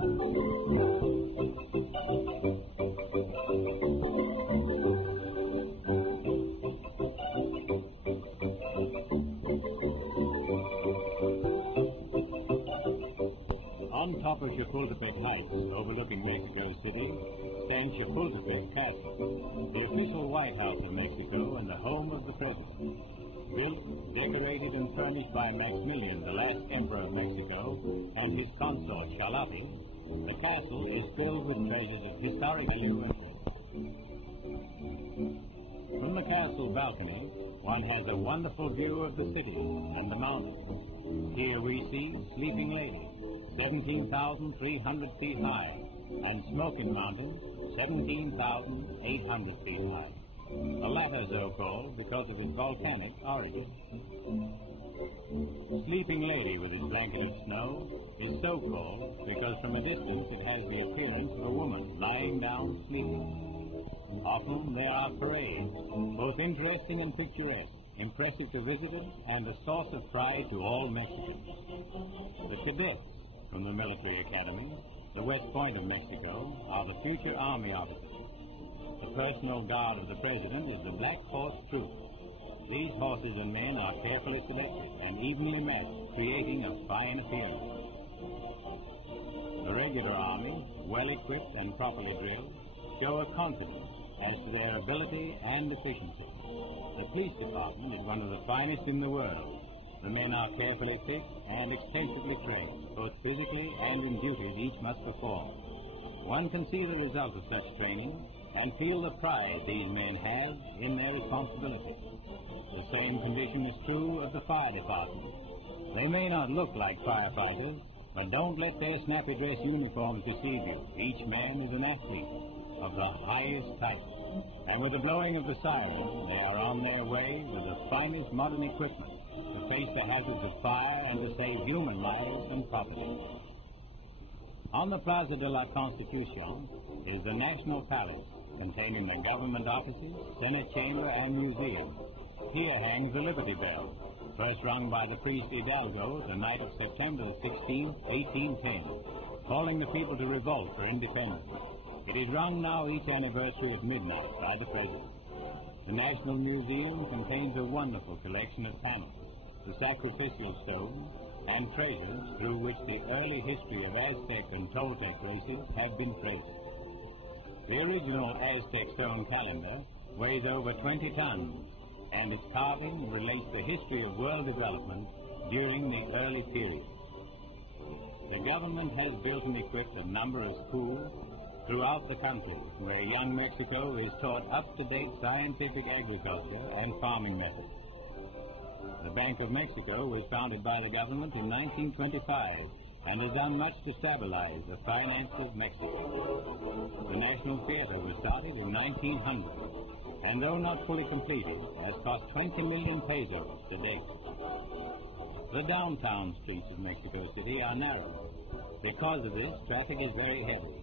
On top of Chapultepec Heights, overlooking Mexico City, stands Chapultepec Castle, the official White House of Mexico and the home of the president. Built, decorated, and furnished by Maximilian, the last emperor of Mexico, and his consort Charlotte, the castle is filled with treasures of historical importance. From the castle balcony, one has a wonderful view of the city and the mountains. Here we see Sleeping Lady, 17,300 feet high, and Smoking Mountain, 17,800 feet high. The latter so called because of its volcanic origin. Sleeping Lady with its blanket of snow is so called because from a distance it has the appearance of a woman lying down sleeping. Often there are parades, both interesting and picturesque, impressive to visitors and a source of pride to all Mexicans. The cadets from the military academy, the West Point of Mexico, are the future army officers. The personal guard of the president is the Black Horse Troop. These horses and men are carefully selected and evenly matched, creating a fine appearance. The regular army, well equipped and properly drilled, show a confidence as to their ability and efficiency. The police department is one of the finest in the world. The men are carefully fixed and extensively trained, both physically and in duties each must perform. One can see the result of such training and feel the pride these men have in their responsibility. The same condition is true of the fire department. They may not look like firefighters, but don't let their snappy dress uniforms deceive you. Each man is an athlete of the highest type. And with the blowing of the siren, they are on their way with the finest modern equipment to face the hazards of fire and to save human lives and property. On the Plaza de la Constitucion is the National Palace, containing the government offices, Senate chamber, and museum. Here hangs the Liberty Bell, first rung by the priest Hidalgo the night of September 16, 1810, calling the people to revolt for independence. It is rung now each anniversary at midnight by the president. The National Museum contains a wonderful collection of panels, the sacrificial stone, and treasures through which the early history of Aztec and Toltec races have been traced. The original Aztec stone calendar weighs over 20 tons, and its carving relates the history of world development during the early period. The government has built and equipped a number of schools throughout the country where young Mexico is taught up-to-date scientific agriculture and farming methods. The Bank of Mexico was founded by the government in 1925 and has done much to stabilize the finances of Mexico. The National Theater was started in 1900, and though not fully completed, has cost 20 million pesos to date. The downtown streets of Mexico City are narrow. Because of this, traffic is very heavy,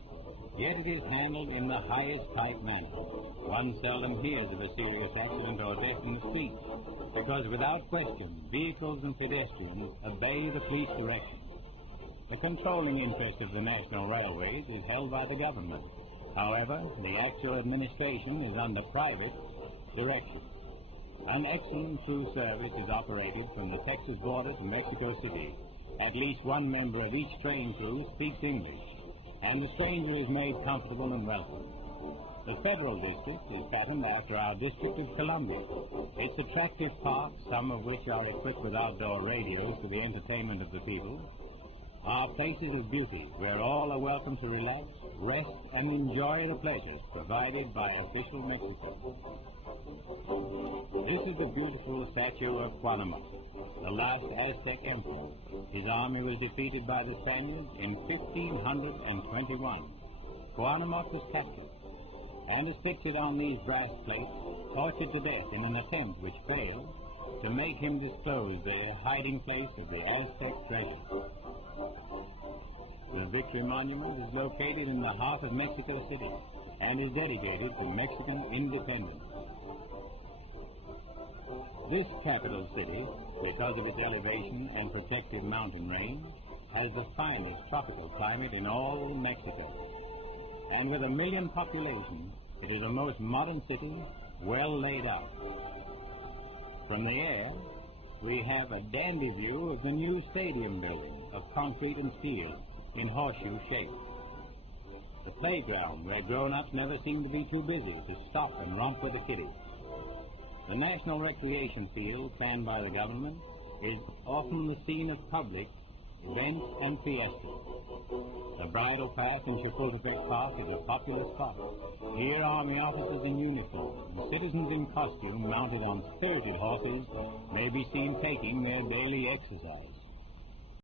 yet it is handled in the highest type manner. One seldom hears of a serious accident or death in the streets, because without question, vehicles and pedestrians obey the police direction. The controlling interest of the national railways is held by the government. However, the actual administration is under private direction. An excellent through service is operated from the Texas border to Mexico City. At least one member of each train crew speaks English, and the stranger is made comfortable and welcome. The Federal District is patterned after our District of Columbia. Its attractive parks, some of which are equipped with outdoor radios for the entertainment of the people, are places of beauty where all are welcome to relax, rest, and enjoy the pleasures provided by official Mexico. This is the beautiful statue of Cuauhtémoc, the last Aztec emperor. His army was defeated by the Spaniards in 1521. Cuauhtémoc was captured and is pictured on these brass plates, tortured to death in an attempt which failed to make him disclose the hiding place of the Aztec treasure. The Victory Monument is located in the heart of Mexico City and is dedicated to Mexican independence. This capital city, because of its elevation and protective mountain range, has the finest tropical climate in all Mexico. And with a 1 million population, it is a most modern city, well laid out. From the air, we have a dandy view of the new stadium building of concrete and steel in horseshoe shape. The playground where grown-ups never seem to be too busy to stop and romp with the kiddies. The National Recreation Field, planned by the government, is often the scene of public events and fiestas. The bridle path in Chapultepec Park is a popular spot. Here, army officers in uniform and citizens in costume mounted on spirited horses may be seen taking their daily exercise.